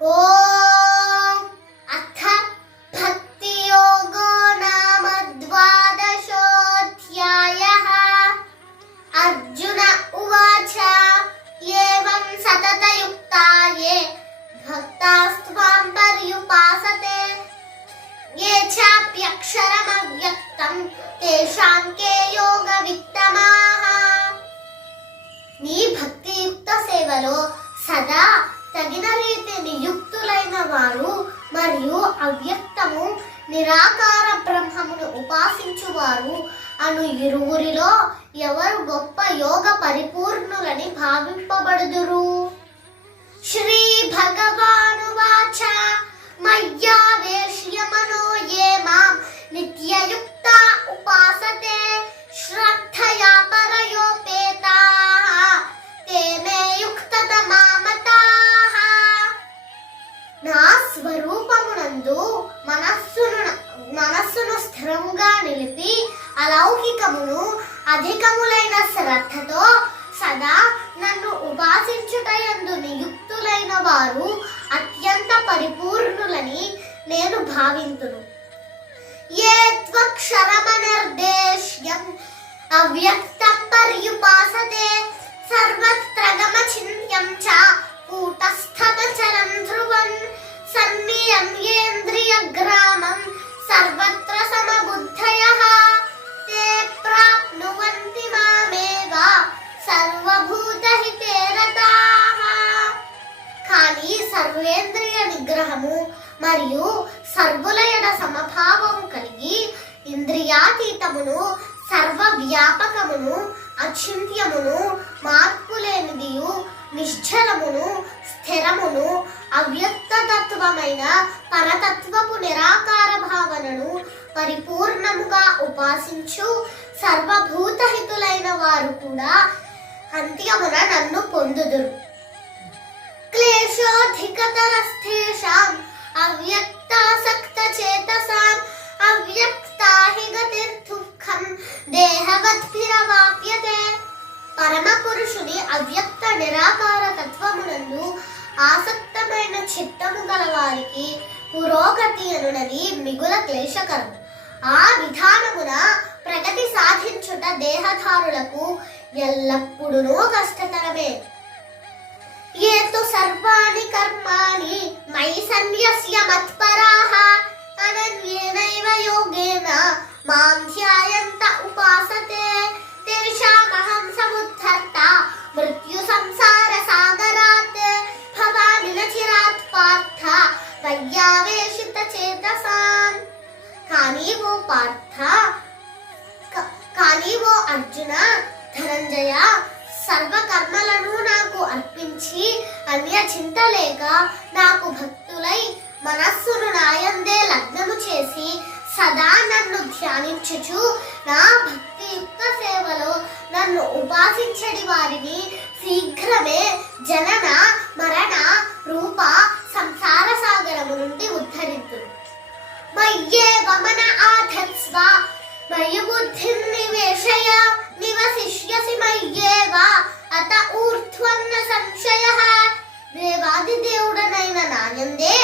ఓం అథ భక్తి యోగో నామ ద్వాదశోధ్యాయః. అర్జున ఉవాచ ఏవం సతతయుక్తా యే భక్తాస్త్వాం పర్యుపాసతే ఏ చాప్యక్షరమవ్యక్తం తేషాం కే యోగ విత్తమాః. నీ భక్తియుక్త సేవలో సదా తగిన రీతి నియుక్తులైన వారు మరియు అవ్యక్తము నిరాకార బ్రహ్మమును ఉపాసించువారు అను ఇరువురిలో ఎవరు గొప్ప యోగ పరిపూర్ణులని భావింపబడుదురు. శ్రీ భగవానువాచ మయ్యావేశ్య మనో యే మాం నిత్యయుక్త ఉపాసతే శ్రద్ధయా పరయోపేతాః తే మే యుక్తతమా మతాః. నా స్వరూపమునందు మనస్సును స్థిరముగా నిలిపి అలౌకికమును అధికములైన శ్రద్ధతో సదా నన్ను ఉపాసించుటయందు నియుక్తులైన వారు అత్యంత పరిపూర్ణులని నేను భావింతును. ఏ త్వక్షరమనిర్దేశ్యం అవ్యక్తం పర్యుపాసతే సర్వత్రగమచిన్యం చ కూటస్థమచలం ధ్రువం సన్నియమ్యేంద్రియగ్రామం సర్వత్ర సమబుద్ధయః తే ప్రాప్నువంతి మామేవ సర్వభూతహితే రతాః. కానీ సర్వేంద్రియ నిగ్రహము మరియు సర్వులయన సమభావము కలిగి ఇంద్రియాతీతమును సర్వవ్యాపకమును అచింత్యమును మార్పులేనిదియు నిశ్చలమును స్థిరమును అవ్యక్తతత్వమైన పరతత్వపు నిరాకార భావనను పరిపూర్ణముగా ఉపాసించు సర్వభూతహితులైన వారు కూడా అంత్యమున నన్ను పొందుదురు. క్లేశోధికతరస్థేషాం అవ్యక్తాసక్తచేతసాం అవ్యక్తాహి గతిర్దుఃఖం దేహవద్భిరవాప్యతే. పరమ పురుషుని అవ్యక్త నిరాకార తత్వమునందు ఆసక్తమైన చిత్తము గల వారికి పురోగతి అనునది మిగుల క్లేశకరం. ఆ విధానమున ప్రగతి సాధించుట దేహధారులకు ఎల్లప్పుడూ కష్టతరమే. ఏతు సర్వాణి కర్మాణి మయి సన్యస్య మత్పరాః అనన్యేనైవ యోగేన మాం ధ్యాయంత ఉపాసతే తేషామహం సముద్ధర్త మృత్యు సంసార సాగరాత్ భవామి న చిరాత్ పార్థ పర్యావేశిత చేతసాం. కానీ ఓ అర్జున, ధనంజయ, సర్వకర్మలను నాకు అర్పించి అన్య చింత లేక నాకు భక్తులై మనస్సును నాయందే లగ్నము చేసి సదా నన్ను ధ్యానించుచు నా భక్తియుక్త సేవలో నన్ను ఉపాసించడి వారిని శీఘ్రమే జనన మరణ రూప సంసార సాగరము నుండి ఉద్ధరింతును. మయ్యేవ మన ఆధత్స్వ మయి బుద్ధిం నివేశయ నివసిష్యసి మయ్యేవ అత ఊర్ధ్వం న సంశయః. దేవాది దేవుడనైన నాయందే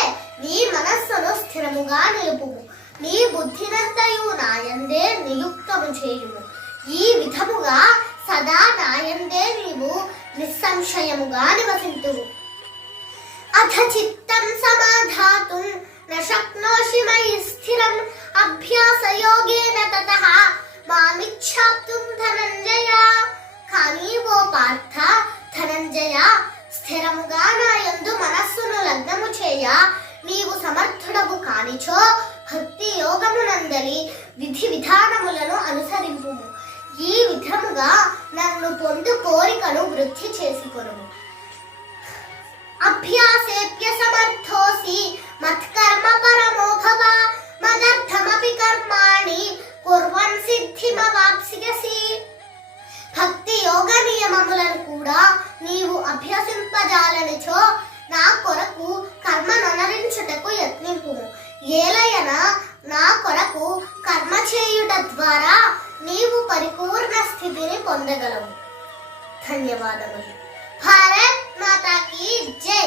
నీ మనస్సును స్థిరముగా నిలుపుము, నీ బుద్ధినంతయు నాయందే నియుక్తము చేయుము. ఈ విధముగా సదా నాయందే నీవు నిస్సంశయముగా నివసింతువు. అథ చిత్తం సమాధాతుం న శక్నోషి మయి స్థిరం అభ్యాసయోగేన తతః మామిచ్ఛాప్తుం ధనంజయ. కానీ ఓ పార్థ, ధనంజయ, స్థిరముగా నాయందు మనస్సును లగ్నము చేయ నీవు సమర్థుడవు కానిచో భక్తి యోగమునందలి విధి విధానములను అనుసరింపుము. ఈ విధముగా నన్ను పొందు కోరికను వృద్ధి చేసుకొనుము. అభ్యాసేప్య సమర్థోసి మత్కర్మ పరమో భవ మదర్థమపి కర్మాణి కుర్వన్ సిద్ధిమవాప్స్యసి. భక్తి యోగ నియమములను కూడా నీవు అభ్యసింపజాలనిచో నా కొరకు కర్మనొనరించుటకు యత్నింపుము. ఏలయన నా కొరకు కర్మ చేయుట ద్వారా నీవు పరిపూర్ణ స్థితిని పొందగలవు. ధన్యవాదములు. భారత్ మాతా కీ జై.